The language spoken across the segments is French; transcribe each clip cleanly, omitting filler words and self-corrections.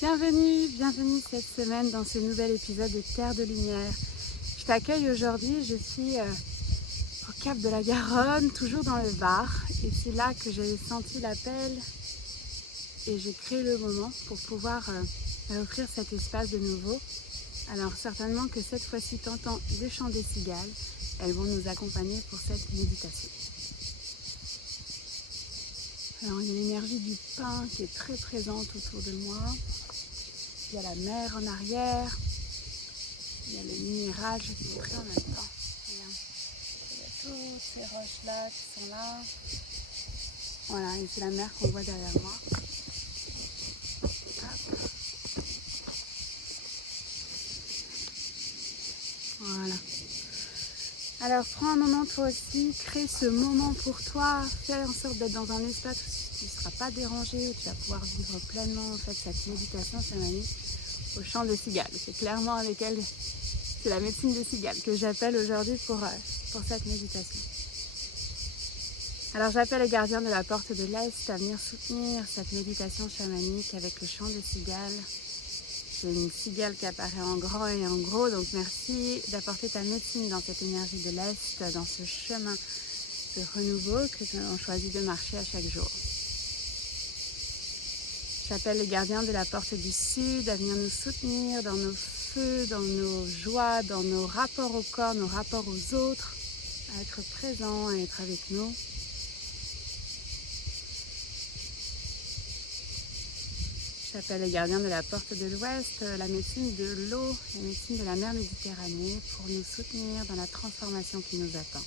Bienvenue cette semaine dans ce nouvel épisode de Terre de Lumière. Je t'accueille aujourd'hui, je suis au Cap de la Garonne, toujours dans le Var. Et c'est là que j'ai senti l'appel et j'ai créé le moment pour pouvoir offrir cet espace de nouveau. Alors certainement que cette fois-ci, t'entends le chant des cigales. Elles vont nous accompagner pour cette méditation. Alors il y a l'énergie du pin qui est très présente autour de moi. Il y a la mer en arrière. Il y a le minéral, je vais te montrer en même temps. Regarde. Il y a toutes ces roches-là qui sont là. Voilà, et c'est la mer qu'on voit derrière moi. Hop. Voilà. Alors prends un moment toi aussi, crée ce moment pour toi, fais en sorte d'être dans un espace où tu ne seras pas dérangé, où tu vas pouvoir vivre pleinement en fait, cette méditation chamanique au chant des cigales. C'est clairement avec elle, c'est la médecine des cigales que j'appelle aujourd'hui pour cette méditation. Alors j'appelle les gardiens de la porte de l'Est à venir soutenir cette méditation chamanique avec le chant des cigales. J'ai une cigale qui apparaît en grand et en gros, donc merci d'apporter ta médecine dans cette énergie de l'Est, dans ce chemin de renouveau que l'on choisit de marcher à chaque jour. J'appelle les gardiens de la porte du Sud à venir nous soutenir dans nos feux, dans nos joies, dans nos rapports au corps, nos rapports aux autres, à être présents, à être avec nous. J'appelle les gardiens de la porte de l'Ouest, la médecine de l'eau, la médecine de la mer Méditerranée pour nous soutenir dans la transformation qui nous attend.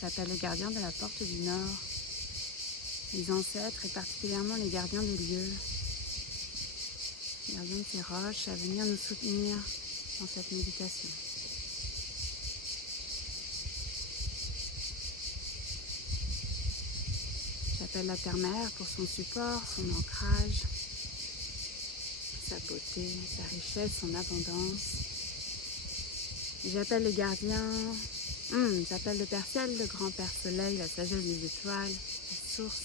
J'appelle les gardiens de la porte du Nord, les ancêtres et particulièrement les gardiens des lieux, les gardiens de ces roches à venir nous soutenir dans cette méditation. J'appelle la terre-mère pour son support, son ancrage, sa beauté, sa richesse, son abondance. J'appelle les gardiens, j'appelle le Père Ciel, le Grand Père Soleil, la sagesse des étoiles, la source,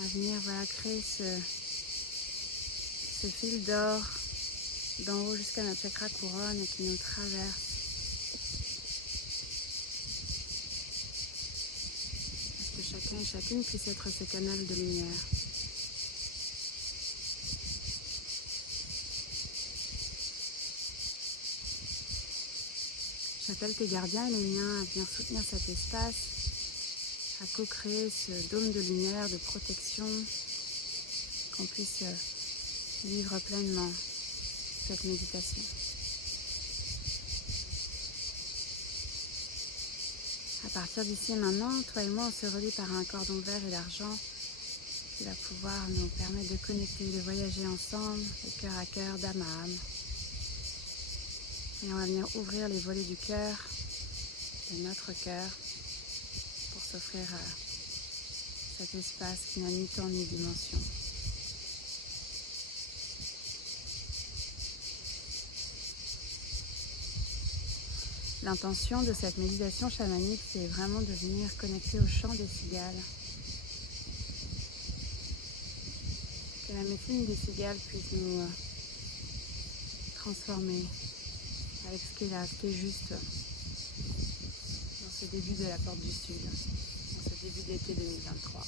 à venir créer ce fil d'or d'en haut jusqu'à notre chakra couronne et qui nous traverse. Chacun et chacune puisse être ce canal de lumière. J'appelle tes gardiens et les miens à venir soutenir cet espace, à co-créer ce dôme de lumière, de protection, qu'on puisse vivre pleinement cette méditation. À partir d'ici et maintenant, toi et moi, on se relie par un cordon vert et d'argent qui va pouvoir nous permettre de connecter, de voyager ensemble, de cœur à cœur, d'âme à âme. Et on va venir ouvrir les volets du cœur, de notre cœur, pour s'offrir cet espace qui n'a ni temps ni dimension. L'intention de cette méditation chamanique, c'est vraiment de venir connecter au chant des cigales. Que la médecine des cigales puisse nous transformer avec ce qui est là, ce qui est juste dans ce début de la porte du Sud, dans ce début d'été 2023.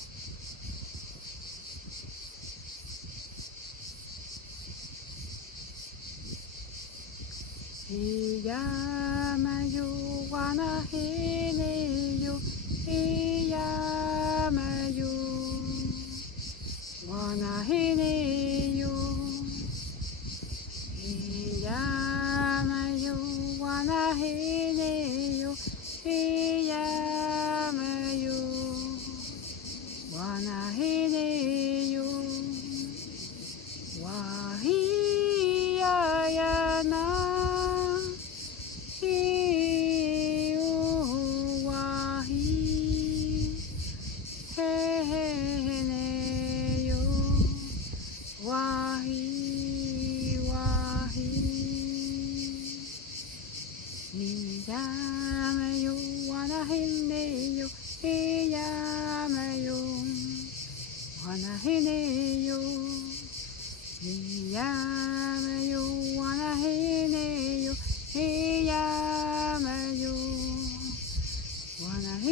Iyamayo wana heneyo, Iyamayo wana heneyo, Iyamayo wana heneyo, Iyamayo wana heneyo, wahiyayana.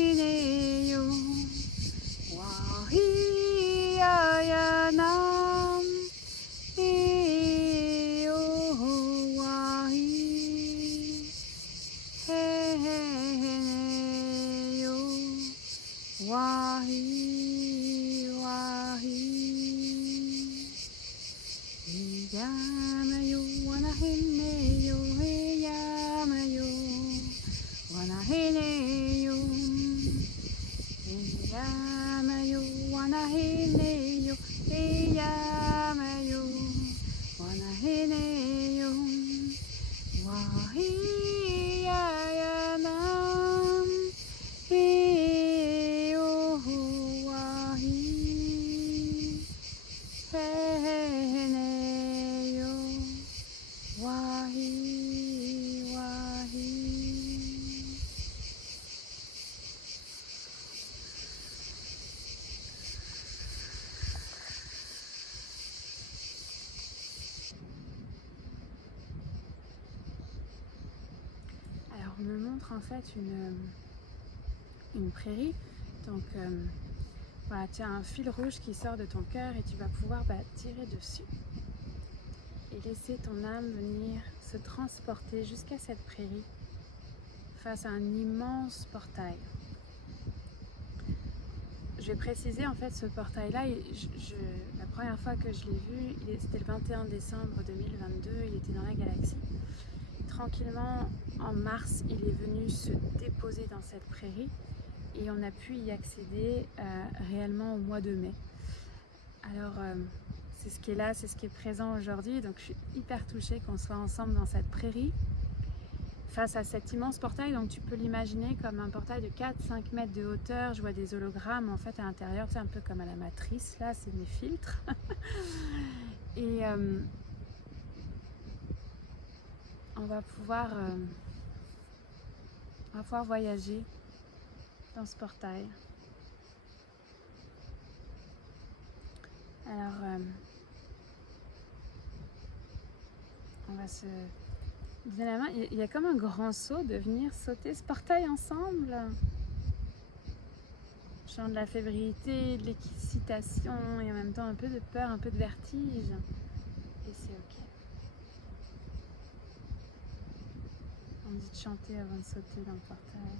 Wanahineyo Wahiayanam Eo Wahi Heheneyo Wahi Wahi Yamayo Wanahineyo Yamayo Wanahineyo Yamayo Wanahineyo Yamayo Wanahineyo Wahiayanam Eo Wahi Heheneyo Wahi Wahi. Alors on me montre en fait une prairie, donc voilà, tu as un fil rouge qui sort de ton cœur et tu vas pouvoir tirer dessus et laisser ton âme venir se transporter jusqu'à cette prairie face à un immense portail. Je vais préciser en fait ce portail là, la première fois que je l'ai vu, c'était le 21 décembre 2022, il était dans la galaxie. Tranquillement, en mars, il est venu se déposer dans cette prairie et on a pu y accéder réellement au mois de mai. Alors, c'est ce qui est là, c'est ce qui est présent aujourd'hui, donc je suis hyper touchée qu'on soit ensemble dans cette prairie, face à cet immense portail. Donc tu peux l'imaginer comme un portail de 4-5 mètres de hauteur. Je vois des hologrammes en fait à l'intérieur, c'est un peu comme à la matrice, là c'est mes filtres. Et on va pouvoir voyager dans ce portail. Alors, on va se donner la main. Il y a comme un grand saut de venir sauter ce portail ensemble. Je sens de la fébrilité, de l'excitation et en même temps un peu de peur, un peu de vertige. Et c'est ok. On me dit de chanter avant de sauter dans le portail.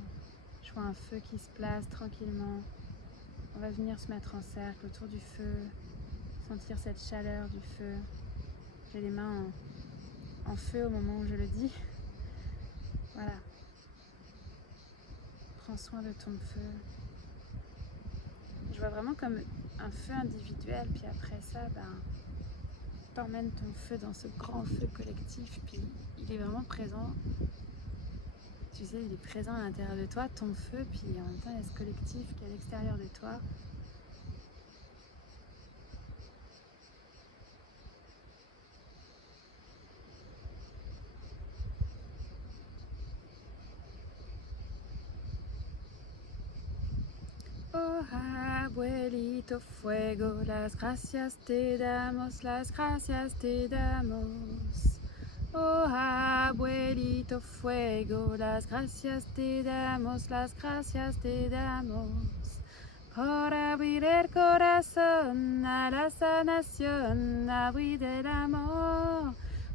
Je vois un feu qui se place tranquillement. On va venir se mettre en cercle autour du feu, sentir cette chaleur du feu. J'ai les mains en feu au moment où je le dis. Voilà. Prends soin de ton feu. Je vois vraiment comme un feu individuel, puis après ça, t'emmènes ton feu dans ce grand feu collectif, puis il est vraiment présent. Tu sais, il est présent à l'intérieur de toi, ton feu, puis en même temps, il y a ce collectif qui est à l'extérieur de toi. Oh, abuelito fuego, las gracias te damos, las gracias te damos. Oh, abuelito fuego, las gracias te damos, las gracias te damos. Por abrir el corazón a la sanación, abrir el amor.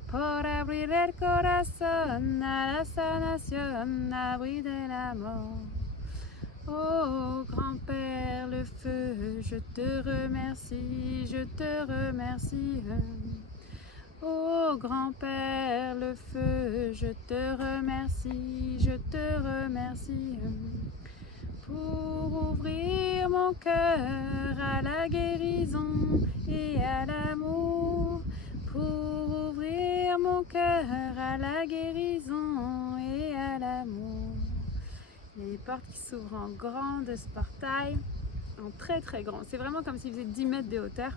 Por abrir el corazón a la sanación, abrir el amor. Oh grand-père le feu, je te remercie, je te remercie. Oh grand-père le feu, je te remercie, je te remercie. Pour ouvrir mon cœur à la guérison et à l'amour. Pour ouvrir mon cœur à la guérison et à l'amour. Il y a des portes qui s'ouvrent en grand de ce portail, en très très grand. C'est vraiment comme s'il faisait 10 mètres de hauteur.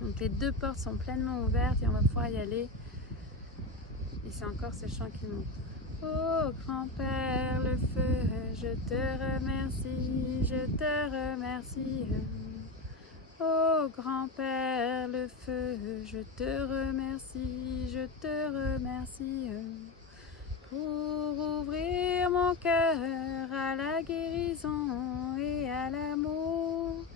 Donc les deux portes sont pleinement ouvertes et on va pouvoir y aller. Et c'est encore ce chant qui monte. Oh grand-père le feu, je te remercie, je te remercie. Oh grand-père le feu, je te remercie, je te remercie. pour ouvrir mon cœur à la guérison et à l'amour,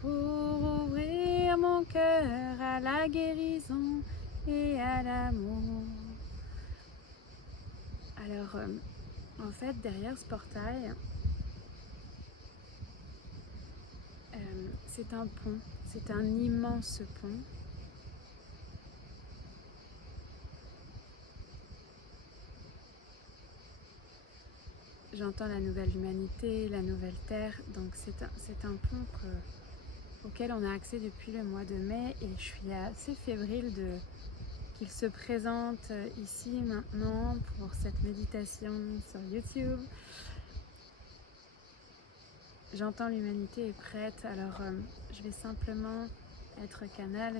pour ouvrir mon cœur à la guérison et à l'amour. Alors, en fait, derrière ce portail, c'est un pont, c'est un immense pont. J'entends la nouvelle humanité, la nouvelle terre, donc c'est un pont auquel on a accès depuis le mois de mai et je suis assez fébrile qu'il se présente ici maintenant pour cette méditation sur YouTube. J'entends l'humanité est prête, alors je vais simplement être canal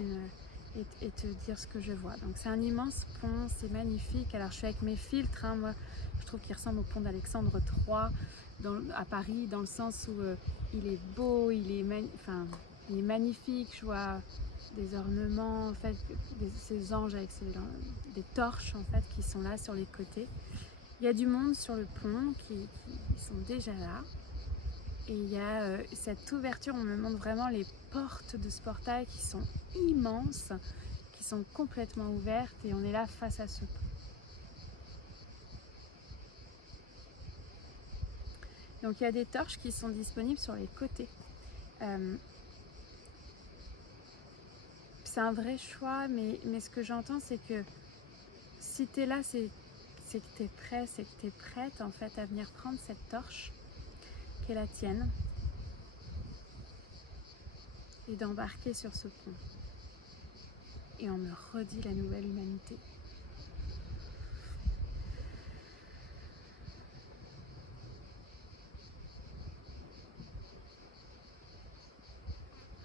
et te dire ce que je vois. Donc c'est un immense pont, c'est magnifique. Alors je suis avec mes filtres, hein, moi je trouve qu'il ressemble au pont d'Alexandre III à Paris, dans le sens où il est beau, il est magnifique. Je vois des ornements, en fait, ces anges avec des torches en fait qui sont là sur les côtés. Il y a du monde sur le pont qui sont déjà là. Et il y a cette ouverture, on me montre vraiment les portes de ce portail qui sont immenses, qui sont complètement ouvertes et on est là face à ce pont. Donc il y a des torches qui sont disponibles sur les côtés. C'est un vrai choix, mais ce que j'entends c'est que si tu es là, c'est que tu es prêt, c'est que tu es prête en fait à venir prendre cette torche qui est la tienne et d'embarquer sur ce pont. Et on me redit la nouvelle humanité.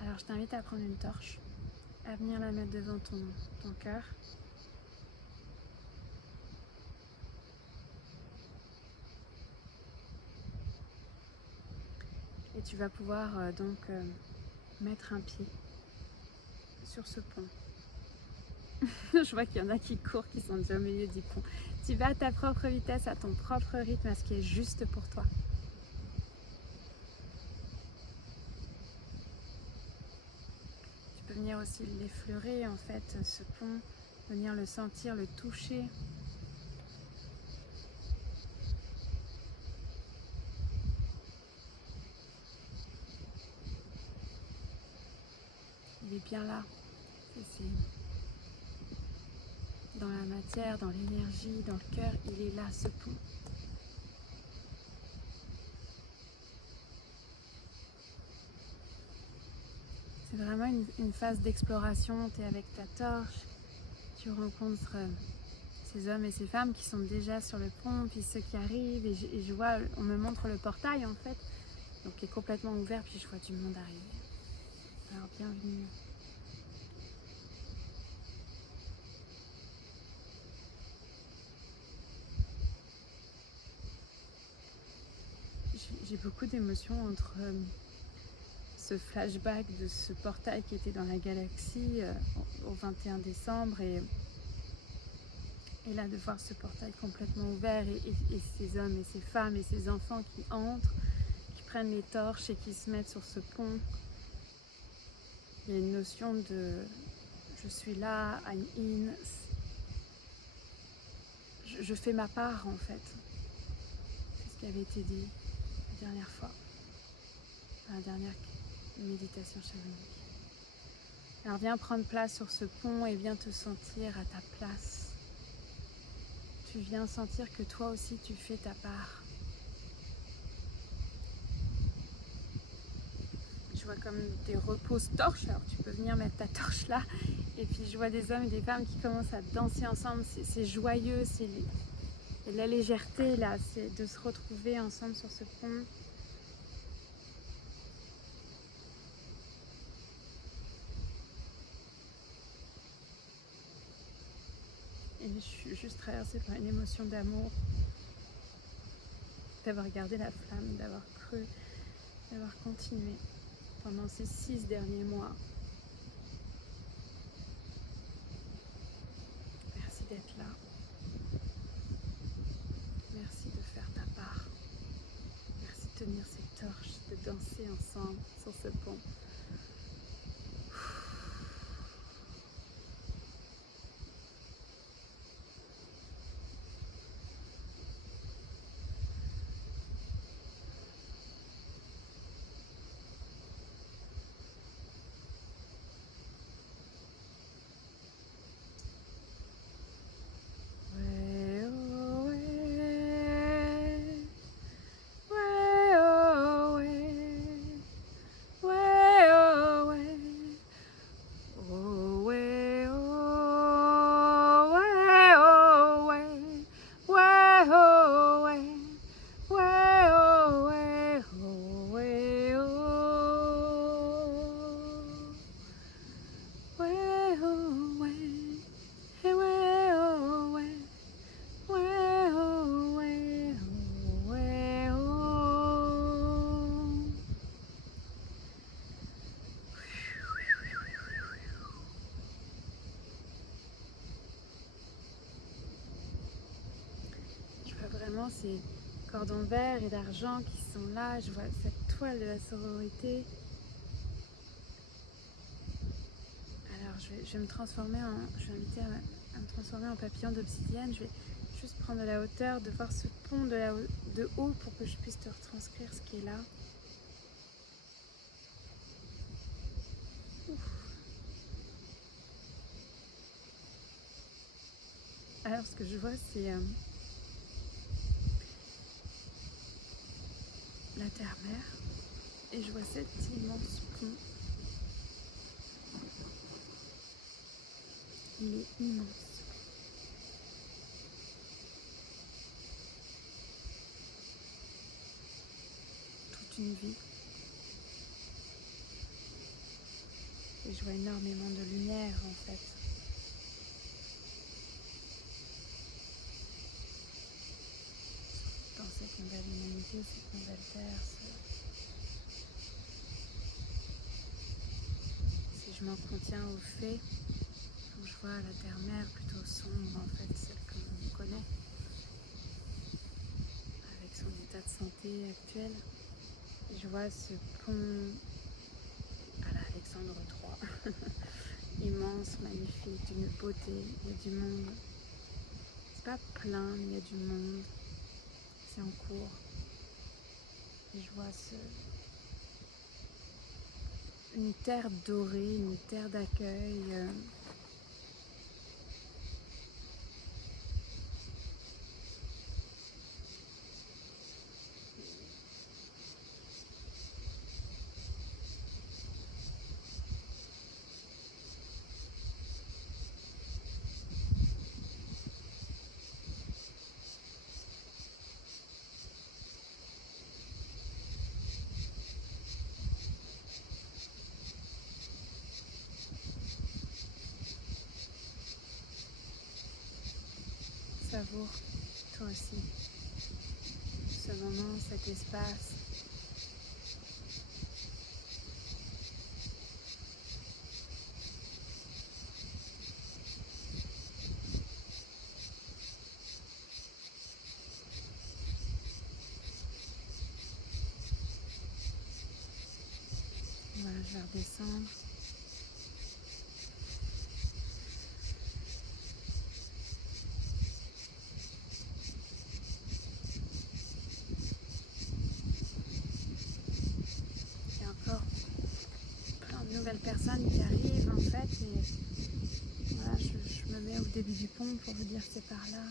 Alors je t'invite à prendre une torche, à venir la mettre devant ton cœur. Et tu vas pouvoir mettre un pied sur ce pont. Je vois qu'il y en a qui courent, qui sont déjà au milieu du pont. Tu vas à ta propre vitesse, à ton propre rythme, à ce qui est juste pour toi. Tu peux venir aussi l'effleurer, en fait, ce pont, venir le sentir, le toucher. Il est bien là. C'est dans la matière, dans l'énergie, dans le cœur, il est là, ce pont. C'est vraiment une phase d'exploration. Tu es avec ta torche, tu rencontres ces hommes et ces femmes qui sont déjà sur le pont, puis ceux qui arrivent, et je vois, on me montre le portail en fait, donc qui est complètement ouvert, puis je vois du monde arriver. Alors bienvenue. J'ai beaucoup d'émotions entre ce flashback de ce portail qui était dans la galaxie au 21 décembre et là de voir ce portail complètement ouvert et ces hommes et ces femmes et ces enfants qui entrent, qui prennent les torches et qui se mettent sur ce pont. Il y a une notion de je suis là, I'm in, je fais ma part en fait. C'est ce qui avait été dit la dernière fois, dans la dernière méditation chamanique. Alors viens prendre place sur ce pont et viens te sentir à ta place. Tu viens sentir que toi aussi tu fais ta part. Je vois comme des reposes torches, alors tu peux venir mettre ta torche là. Et puis je vois des hommes et des femmes qui commencent à danser ensemble. C'est joyeux, c'est la légèreté là, c'est de se retrouver ensemble sur ce pont. Et je suis juste traversée par une émotion d'amour, d'avoir gardé la flamme, d'avoir cru, d'avoir continué pendant ces 6 derniers mois. Merci d'être là. ensemble sur ce pont. Vraiment ces cordons verts et d'argent qui sont là, je vois cette toile de la sororité. Alors je vais me transformer je vais inviter à me transformer en papillon d'obsidienne. Je vais juste prendre de la hauteur, de voir ce pont de haut pour que je puisse te retranscrire ce qui est là. Ouf. Alors ce que je vois c'est la terre-mer et je vois cet immense pont. Il est immense. Toute une vie. Et je vois énormément de lumière en fait. Dans cette nouvelle humanité, cette nouvelle terre. Si je m'en contiens au fait, quand je vois la terre-mer plutôt sombre en fait, celle que l'on connaît, avec son état de santé actuel, et je vois ce pont à la Alexandre III, immense, magnifique, d'une beauté, il y a du monde. C'est pas plein, mais il y a du monde. C'est en cours. Et je vois une terre dorée, une terre d'accueil. Savoure, toi aussi, ce moment, cet espace. Voilà, je vais redescendre. Il y a encore plein de nouvelles personnes qui arrivent en fait. Et voilà, je me mets au début du pont pour vous dire que c'est par là.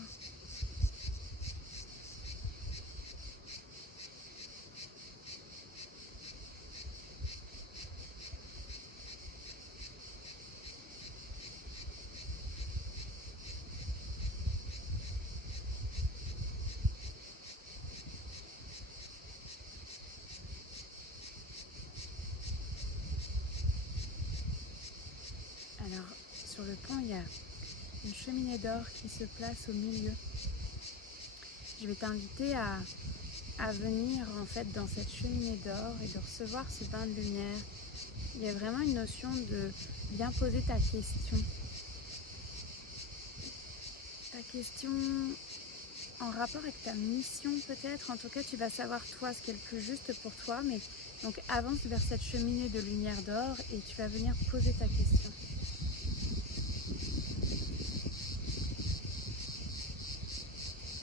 Alors, sur le pont, il y a une cheminée d'or qui se place au milieu. Je vais t'inviter à venir en fait dans cette cheminée d'or et de recevoir ce bain de lumière. Il y a vraiment une notion de bien poser ta question. Ta question en rapport avec ta mission peut-être. En tout cas, tu vas savoir toi ce qui est le plus juste pour toi, mais Donc avance vers cette cheminée de lumière d'or et tu vas venir poser ta question.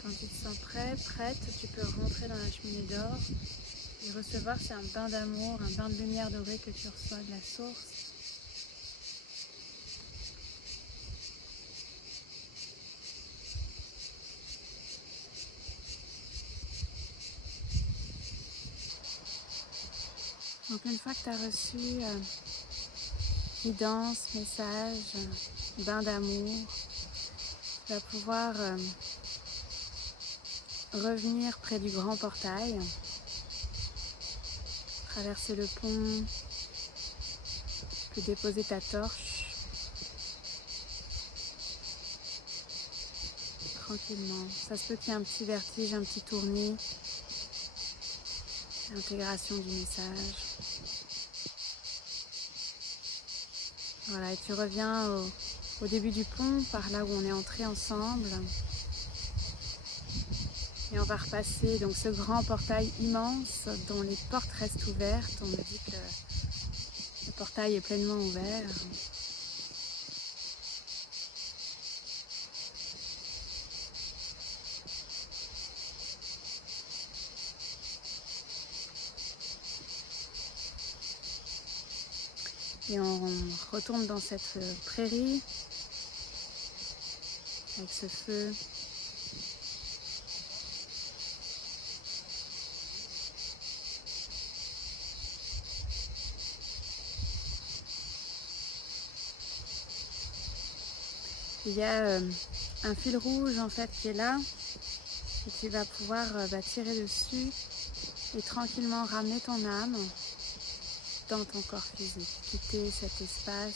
Quand tu te sens prêt, prête, tu peux rentrer dans la cheminée d'or et recevoir, c'est un bain d'amour, un bain de lumière dorée que tu reçois de la source. Donc une fois que tu as reçu guidance, message, bain d'amour, tu vas pouvoir revenir près du grand portail, traverser le pont, tu peux déposer ta torche tranquillement. Ça se peut qu'il y ait un petit vertige, un petit tournis, l'intégration du message. Voilà, et tu reviens au début du pont, par là où on est entré ensemble. Et on va repasser donc ce grand portail immense dont les portes restent ouvertes. On me dit que le portail est pleinement ouvert. Et on retourne dans cette prairie avec ce feu. Il y a un fil rouge en fait qui est là et tu vas pouvoir tirer dessus et tranquillement ramener ton âme dans ton corps physique, quitter cet espace-temps.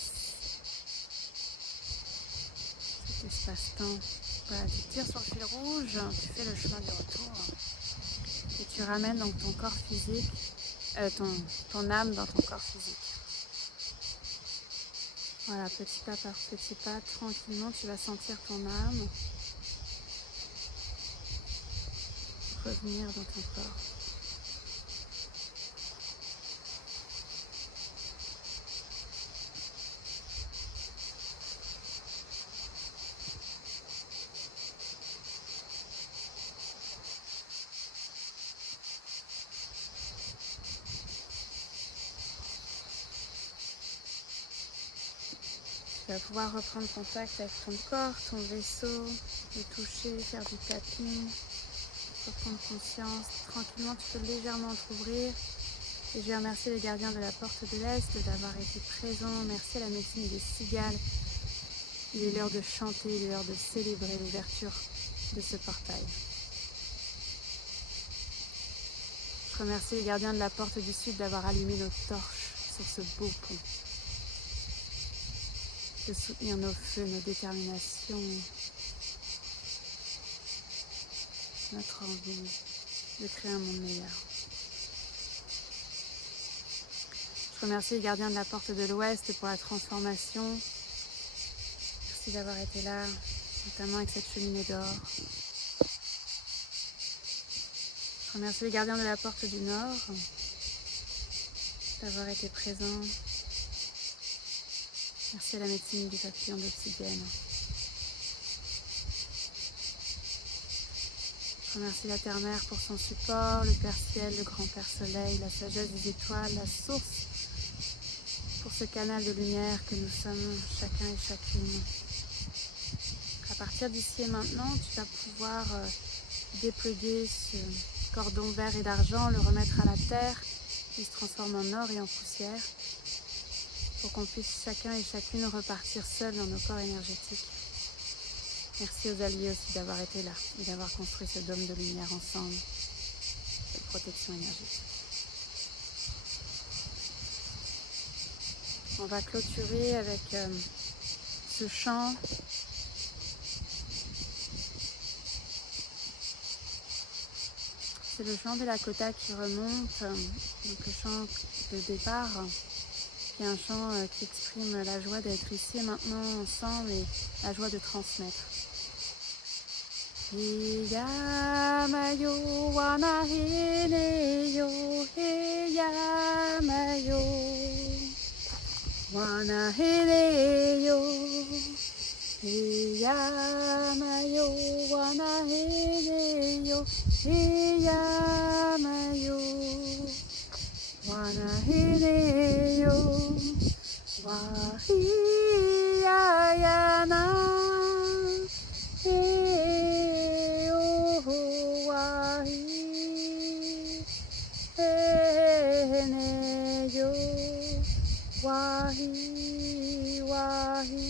Voilà, tu tires sur le fil rouge, tu fais le chemin du retour et tu ramènes donc ton corps physique, ton âme dans ton corps physique. Voilà, petit pas par petit pas, tranquillement, tu vas sentir ton âme revenir dans ton corps. Tu vas pouvoir reprendre contact avec ton corps, ton vaisseau, le toucher, faire du tapping, reprendre conscience. Tranquillement, tu peux légèrement t'ouvrir. Et je vais remercier les gardiens de la porte de l'Est d'avoir été présents. Merci à la médecine des cigales. Il est l'heure de chanter, il est l'heure de célébrer l'ouverture de ce portail. Je remercie les gardiens de la porte du Sud d'avoir allumé nos torches sur ce beau pont. De soutenir nos feux, nos déterminations, notre envie de créer un monde meilleur. Je remercie les gardiens de la porte de l'Ouest pour la transformation. Merci d'avoir été là, notamment avec cette cheminée d'or. Je remercie les gardiens de la porte du Nord d'avoir été présents. Merci à la médecine du papillon d'obsidienne. Je remercie la Terre-Mère pour son support, le Père Ciel, le Grand Père Soleil, la sagesse des étoiles, la source pour ce canal de lumière que nous sommes chacun et chacune. À partir d'ici et maintenant, tu vas pouvoir dépluguer ce cordon vert et d'argent, le remettre à la terre, il se transforme en or et en poussière, pour qu'on puisse chacun et chacune repartir seul dans nos corps énergétiques. Merci aux alliés aussi d'avoir été là et d'avoir construit ce dôme de lumière ensemble, cette protection énergétique. On va clôturer avec ce chant. C'est le chant des Lakota qui remonte, donc le chant de départ, qui est un chant qui exprime la joie d'être ici et maintenant ensemble et la joie de transmettre. Hiyamayo wanahineyo, hiyamayo wanahineyo, hiyamayo wanahineyo, hiyamayo wanahineyo, wahiyayana. Wahi, wahi,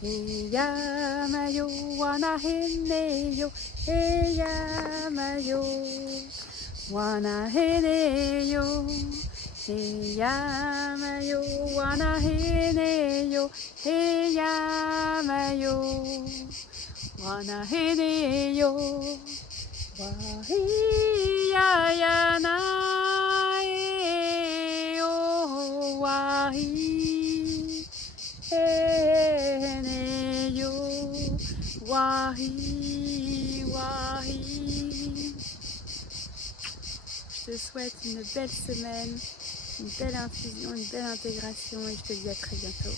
hiyamayo wanahineyo, hiyamayo wanahineyo, hiyamayo wanahineyo, hiyamayo wanahineyo, wahiyayana. Wahi, wahi. Je te souhaite une belle semaine, une belle infusion, une belle intégration et je te dis à très bientôt.